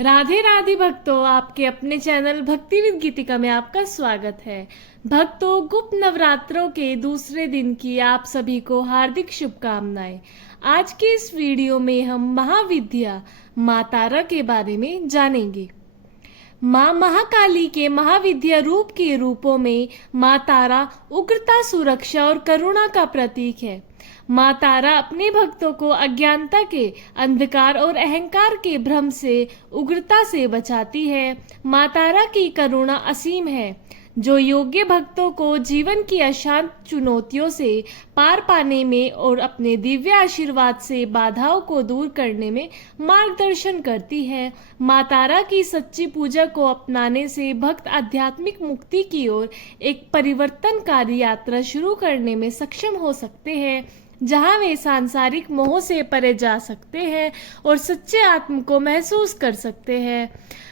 राधे राधे भक्तों, आपके अपने चैनल भक्ति विद गीतिका में आपका स्वागत है। भक्तों, गुप्त नवरात्रों के दूसरे दिन की आप सभी को हार्दिक शुभकामनाएं। आज के इस वीडियो में हम महाविद्या मां तारा के बारे में जानेंगे। मां महाकाली के महाविद्या रूप के रूपों में मां तारा उग्रता, सुरक्षा और करुणा का प्रतीक है। मां तारा अपने भक्तों को अज्ञानता के अंधकार और अहंकार के भ्रम से उग्रता से बचाती है। मां तारा की करुणा असीम है, जो योग्य भक्तों को जीवन की अशांत चुनौतियों से पार पाने में और अपने दिव्य आशीर्वाद से बाधाओं को दूर करने में मार्गदर्शन करती है। मां तारा की सच्ची पूजा को अपनाने से भक्त आध्यात्मिक मुक्ति की ओर एक परिवर्तनकारी यात्रा शुरू करने में सक्षम हो सकते हैं, जहां वे सांसारिक मोह से परे जा सकते हैं और सच्चे आत्म को महसूस कर सकते हैं।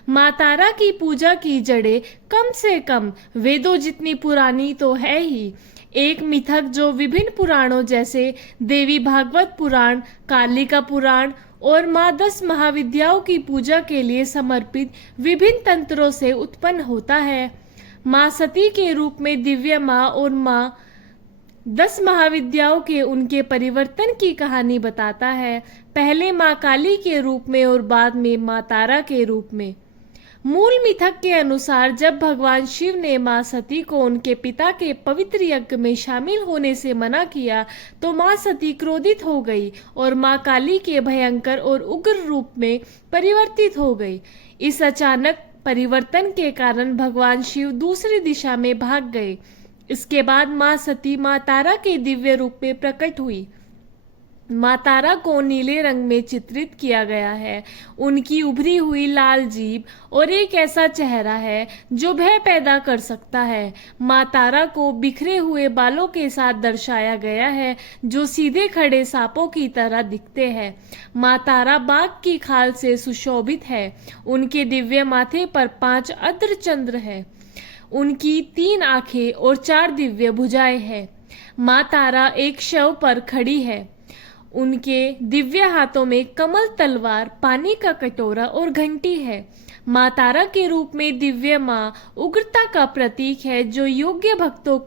मां तारा की पूजा की जड़ें कम से कम वेदों जितनी पुरानी तो है ही। एक मिथक जो विभिन्न पुराणों जैसे देवी भागवत पुराण, कालिका पुराण और मां 10 महाविद्याओं की पूजा के लिए समर्पित विभिन्न तंत्रों से उत्पन्न होता है। मां सती के रूप में दिव्य मां और मां 10 महाविद्याओं के उनके परिवर्तन की कहानी बताता है, पहले मां काली के रूप में और बाद में मां तारा के रूप में। मूल मिथक के अनुसार जब भगवान शिव ने मां सती को उनके पिता के पवित्र यज्ञ में शामिल होने से मना किया तो मां सती क्रोधित हो गई और मां काली के भयंकर और उग्र रूप में परिवर्तित हो गई। इस अचानक परिवर्तन के कारण भगवान शिव दूसरी दिशा में भाग गए। इसके बाद मां सती मां तारा के दिव्य रूप में प्रकट हुई। मां तारा को नीले रंग में चित्रित किया गया है। उनकी उभरी हुई लाल जीभ और एक ऐसा चेहरा है जो भय पैदा कर सकता है। मां तारा को बिखरे हुए बालों के साथ दर्शाया गया है, जो सीधे खड़े सांपों की तरह दिखते हैं। मां तारा बाघ की खाल से सुशोभित है। उनके दिव्य माथे पर 5 अर्धचंद्र है। उनकी 3 आंखें और 4 दिव्य भुजाएं हैं। मां तारा एक शव पर खड़ी है। उनके दिव्य हाथों में कमल, तलवार, पानी का कटोरा और घंटी है। मां तारा के रूप में दिव्य मां उग्रता का प्रतीक है, जो योग्य भक्तों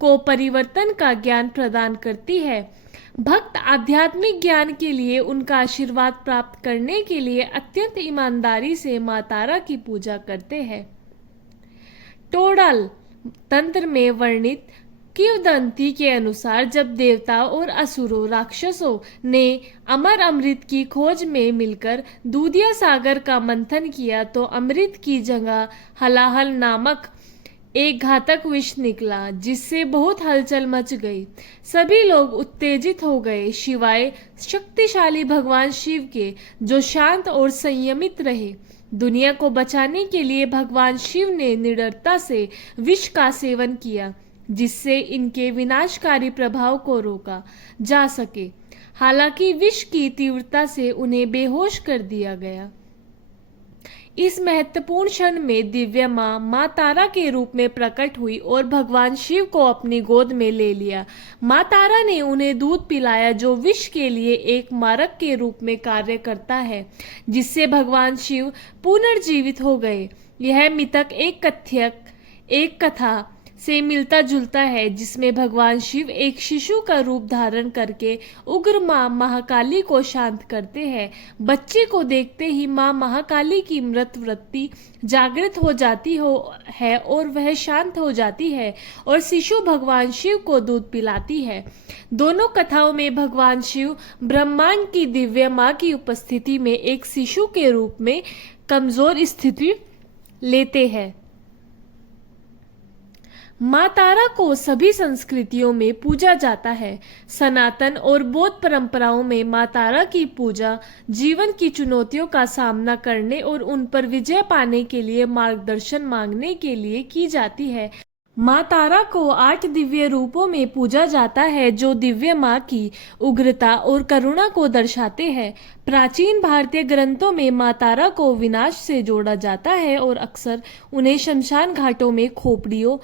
को परिवर्तन का ज्ञान प्रदान करती है। भक्त आध्यात्मिक ज्ञान के लिए उनका आशीर्वाद प्राप्त करने के लिए अत्यंत ईमानदारी से मां तारा की पूजा करते हैं। टोडाल तंत्र में वर्णित किंवदंती के अनुसार जब देवताओं और असुरों, राक्षसों ने अमर अमृत की खोज में मिलकर दूधिया सागर का मंथन किया तो अमृत की जगह हलाहल नामक एक घातक विष निकला, जिससे बहुत हलचल मच गई। सभी लोग उत्तेजित हो गए, शिवाय शक्तिशाली भगवान शिव के, जो शांत और संयमित रहे। दुनिया को बचाने के लिए भगवान शिव ने निडरता से विष का सेवन किया, जिससे इनके विनाशकारी प्रभाव को रोका जा सके। हालांकि विष की तीव्रता से उन्हें बेहोश कर दिया गया। इस महत्वपूर्ण क्षण में दिव्य मां तारा के रूप में प्रकट हुई और भगवान शिव को अपनी गोद में ले लिया। मां तारा ने उन्हें दूध पिलाया, जो विष के लिए एक मारक के रूप में कार्य करता है, जिससे भगवान शिव पुनर्जीवित हो गए। यह मिथक एक कथा से मिलता जुलता है, जिसमें भगवान शिव एक शिशु का रूप धारण करके उग्र मां महाकाली को शांत करते हैं। बच्चे को देखते ही मां महाकाली की मृत वृत्ति जागृत हो जाती है और वह शांत हो जाती है और शिशु भगवान शिव को दूध पिलाती है। दोनों कथाओं में भगवान शिव ब्रह्मांड की दिव्य मां की उपस्थिति में एक शिशु के रूप में कमजोर स्थिति लेते हैं। मां तारा को सभी संस्कृतियों में पूजा जाता है। सनातन और बौद्ध परंपराओं में मां तारा की पूजा जीवन की चुनौतियों का सामना करने और उन पर विजय पाने के लिए मार्गदर्शन मांगने के लिए की जाती है। मां तारा को 8 दिव्य रूपों में पूजा जाता है, जो दिव्य मां की उग्रता और करुणा को दर्शाते हैं। प्राचीन भारतीय ग्रंथों में मां तारा को विनाश से जोड़ा जाता है और अक्सर उन्हें शमशान घाटों में खोपड़ियों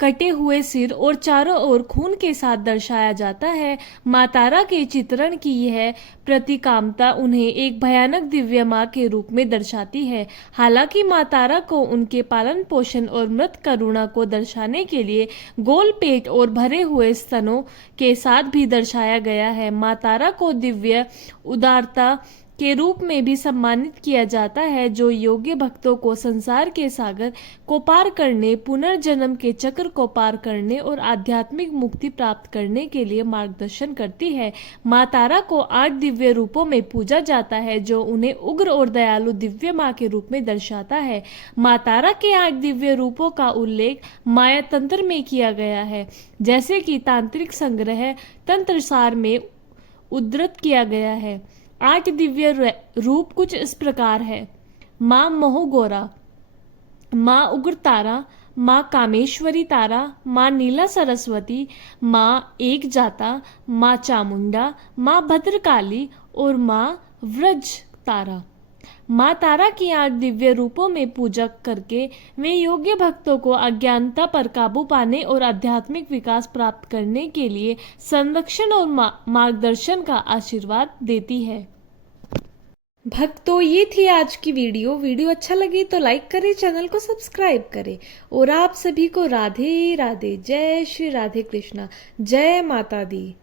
कटे हुए सिर और चारों ओर खून के साथ दर्शाया जाता है। माँ तारा के चित्रण की यह प्रतिकामता उन्हें एक भयानक दिव्य माँ के रूप में दर्शाती है। हालांकि माँ तारा को उनके पालन पोषण और मृत करुणा को दर्शाने के लिए गोल पेट और भरे हुए स्तनों के साथ भी दर्शाया गया है। माँ तारा को दिव्य उदारता के रूप में भी सम्मानित किया जाता है, जो योग्य भक्तों को संसार के सागर को पार करने, पुनर्जन्म के चक्र को पार करने और आध्यात्मिक मुक्ति प्राप्त करने के लिए मार्गदर्शन करती है। माँ तारा को 8 दिव्य रूपों में पूजा जाता है, जो उन्हें उग्र और दयालु दिव्य माँ के रूप में दर्शाता है। माँ तारा के 8 दिव्य रूपों का उल्लेख माया तंत्र में किया गया है, जैसे कि तांत्रिक संग्रह तंत्रसार में उद्धृत किया गया है। 8 दिव्य रूप कुछ इस प्रकार है। माँ मोहगोरा, माँ उग्रतारा, माँ कामेश्वरी तारा, माँ नीला सरस्वती, माँ एक जाता, माँ चामुंडा, माँ भद्रकाली और माँ व्रज तारा। माँ तारा की 8 दिव्य रूपों में पूजा करके वे योग्य भक्तों को अज्ञानता पर काबू पाने और आध्यात्मिक विकास प्राप्त करने के लिए संरक्षण और मार्गदर्शन का आशीर्वाद देती है। भक्तों, ये थी आज की वीडियो अच्छा लगे तो लाइक करें, चैनल को सब्सक्राइब करें और आप सभी को राधे राधे। जय श्री राधे कृष्णा, जय माता दी।